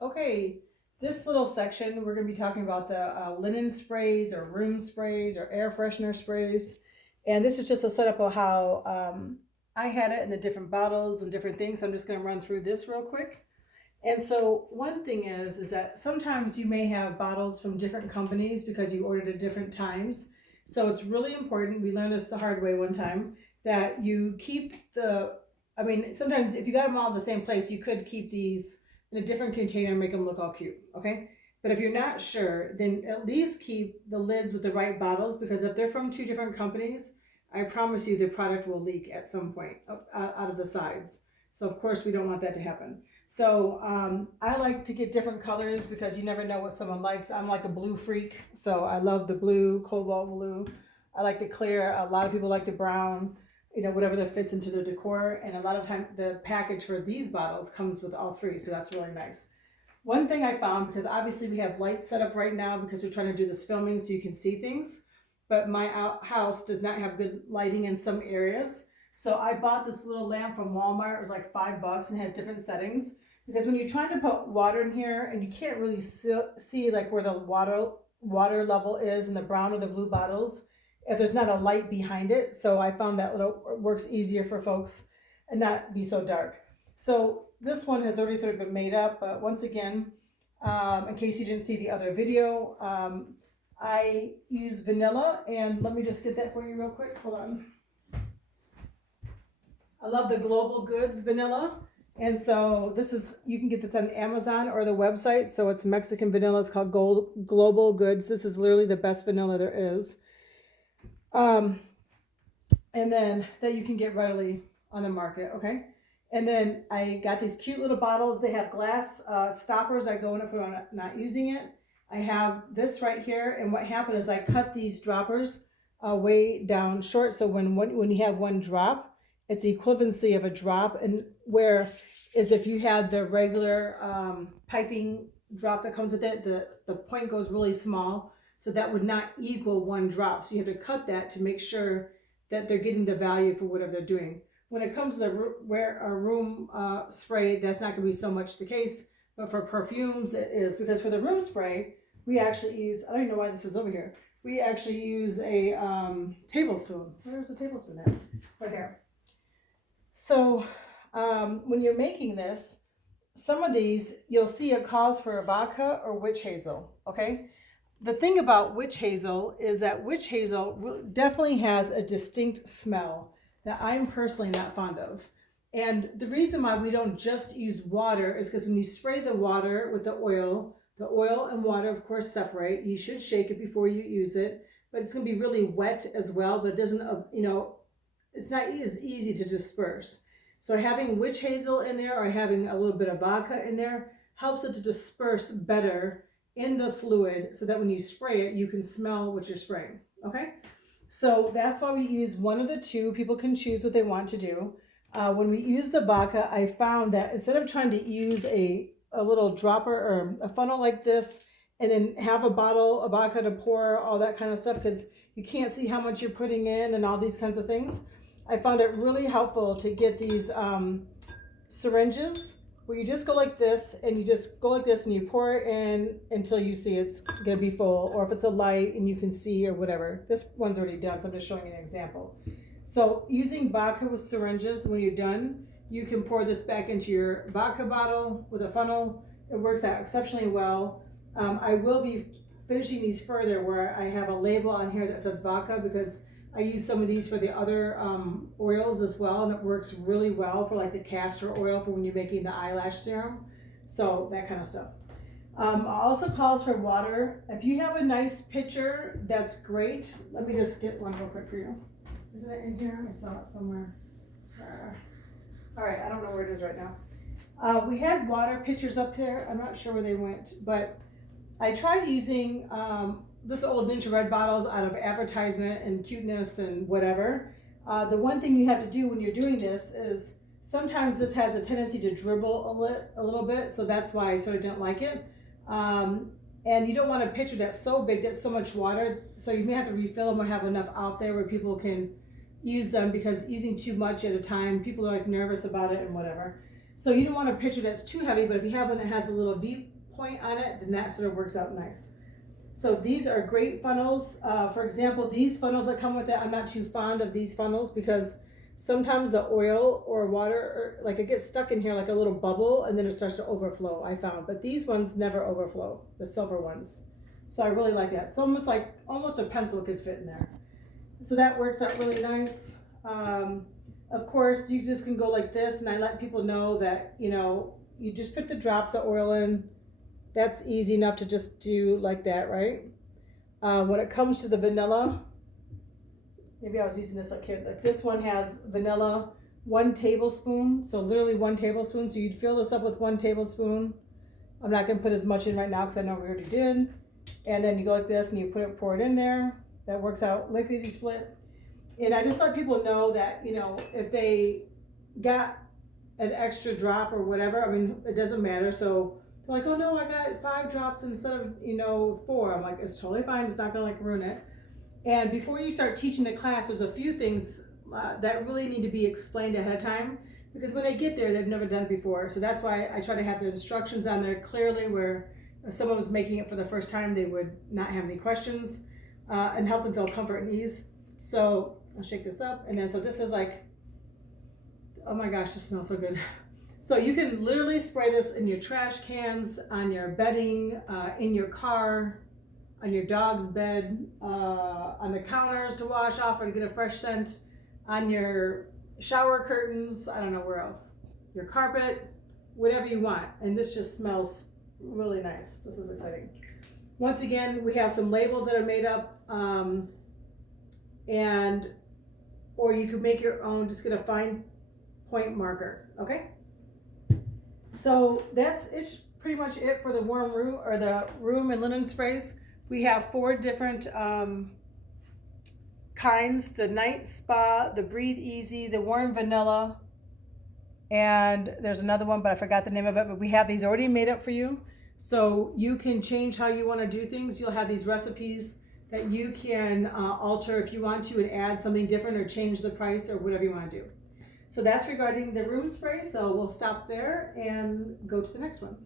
Okay, this little section, we're going to be talking about the linen sprays or room sprays or air freshener sprays. And this is just a setup of how I had it in the different bottles and different things. I'm just going to run through this real quick. And so one thing is that sometimes you may have bottles from different companies because you ordered at different times. So it's really important. We learned this the hard way one time that you keep I mean, sometimes if you got them all in the same place, you could keep these in a different container and make them look all cute, okay? But if you're not sure, then at least keep the lids with the right bottles because if they're from two different companies, I promise you the product will leak at some point out of the sides. So of course we don't want that to happen. So I like to get different colors because you never know what someone likes. I'm like a blue freak, so I love the blue, cobalt blue. I like the clear. A lot of people like the brown, whatever that fits into the decor. And a lot of time the package for these bottles comes with all three, so that's really nice. One thing I found, because obviously we have lights set up right now because we're trying to do this filming so you can see things, but my house does not have good lighting in some areas. So I bought this little lamp from Walmart. It was like $5 and has different settings. Because when you're trying to put water in here and you can't really see like where the water level is in the brown or the blue bottles, if there's not a light behind it. So I found that works easier for folks and not be so dark. So this one has already sort of been made up, but once again, in case you didn't see the other video, I use vanilla, and let me just get that for you real quick. Hold on. I love the Global Goods vanilla. And so you can get this on Amazon or the website. So it's Mexican vanilla. It's called Global Goods. This is literally the best vanilla there is. And then that you can get readily on the market, okay? And then I got these cute little bottles. They have glass stoppers. I go in if I'm not using it. I have this right here, and what happened is I cut these droppers way down short, so when you have one drop, it's the equivalency of a drop, and where is if you had the regular piping drop that comes with it, the point goes really small, so that would not equal one drop. So you have to cut that to make sure that they're getting the value for whatever they're doing. When it comes to a room spray, that's not going to be so much the case, but for perfumes it is, because for the room spray, we actually use, I don't even know why this is over here, we actually use a tablespoon. Where's the tablespoon at? Right here. So when you're making this, some of these, you'll see it calls for a vodka or witch hazel, okay? The thing about witch hazel is that witch hazel definitely has a distinct smell that I'm personally not fond of. And the reason why we don't just use water is because when you spray the water with the oil and water, of course, separate. You should shake it before you use it, but it's going to be really wet as well, but it doesn't, it's not as easy to disperse. So having witch hazel in there or having a little bit of vodka in there helps it to disperse better in the fluid so that when you spray it, you can smell what you're spraying, okay? So that's why we use one of the two. People can choose what they want to do. When we use the vodka, I found that instead of trying to use a little dropper or a funnel like this and then have a bottle of vodka to pour all that kind of stuff because you can't see how much you're putting in and all these kinds of things, I found it really helpful to get these syringes where you just go like this and you pour it in until you see it's gonna be full, or if it's a light and you can see or whatever. This one's already done, so I'm just showing you an example. So using vodka with syringes, when you're done, you can pour this back into your vodka bottle with a funnel. It works out exceptionally well. I will be finishing these further where I have a label on here that says vodka because I use some of these for the other oils as well, and it works really well for like the castor oil for when you're making the eyelash serum. So that kind of stuff. Also calls for water. If you have a nice pitcher, that's great. Let me just get one real quick for you. Isn't it in here? I saw it somewhere. All right, I don't know where it is right now. We had water pitchers up there. I'm not sure where they went, but I tried using this old Ninja Red bottles out of advertisement and cuteness and whatever. The one thing you have to do when you're doing this is sometimes this has a tendency to dribble a little bit, so that's why I sort of didn't like it. And you don't want a pitcher that's so big, that's so much water, so you may have to refill them or have enough out there where people can use them, because using too much at a time, people are like nervous about it and whatever. So you don't want a pitcher that's too heavy, but if you have one that has a little V point on it, then that sort of works out nice. So these are great funnels. For example, these funnels that come with it, I'm not too fond of these funnels because sometimes the oil or water, like it gets stuck in here like a little bubble and then it starts to overflow, I found. But these ones never overflow, the silver ones. So I really like that. It's almost a pencil could fit in there. So that works out really nice. Of course, you just can go like this, and I let people know that, you just put the drops of oil in. That's easy enough to just do like that, right? When it comes to the vanilla, maybe I was using this like here, like this one has vanilla, 1 tablespoon. So literally 1 tablespoon. So you'd fill this up with 1 tablespoon. I'm not gonna put as much in right now because I know we already did. And then you go like this and you pour it in there. That works out lickety split. And I just let people know that, if they got an extra drop or whatever, I mean, it doesn't matter. So they're like, oh no, I got 5 drops instead of 4. I'm like, it's totally fine. It's not gonna ruin it. And before you start teaching the class, there's a few things that really need to be explained ahead of time, because when they get there, they've never done it before. So that's why I try to have the instructions on there clearly, where if someone was making it for the first time, they would not have any questions, and help them feel comfort and ease. So I'll shake this up, and then so this is like, oh my gosh, it smells so good. So you can literally spray this in your trash cans, on your bedding, in your car, on your dog's bed, on the counters to wash off or to get a fresh scent, on your shower curtains, I don't know where else, your carpet, whatever you want. And this just smells really nice. This is exciting. Once again, we have some labels that are made up, or you could make your own, just get a fine point marker, okay? So it's pretty much it for the warm room, or the room and linen sprays. We have 4 different kinds: the Night Spa, the Breathe Easy, the Warm Vanilla, and there's another one, but I forgot the name of it. But we have these already made up for you, so you can change how you want to do things. You'll have these recipes that you can alter if you want to, and add something different or change the price or whatever you want to do. So that's regarding the room spray. So we'll stop there and go to the next one.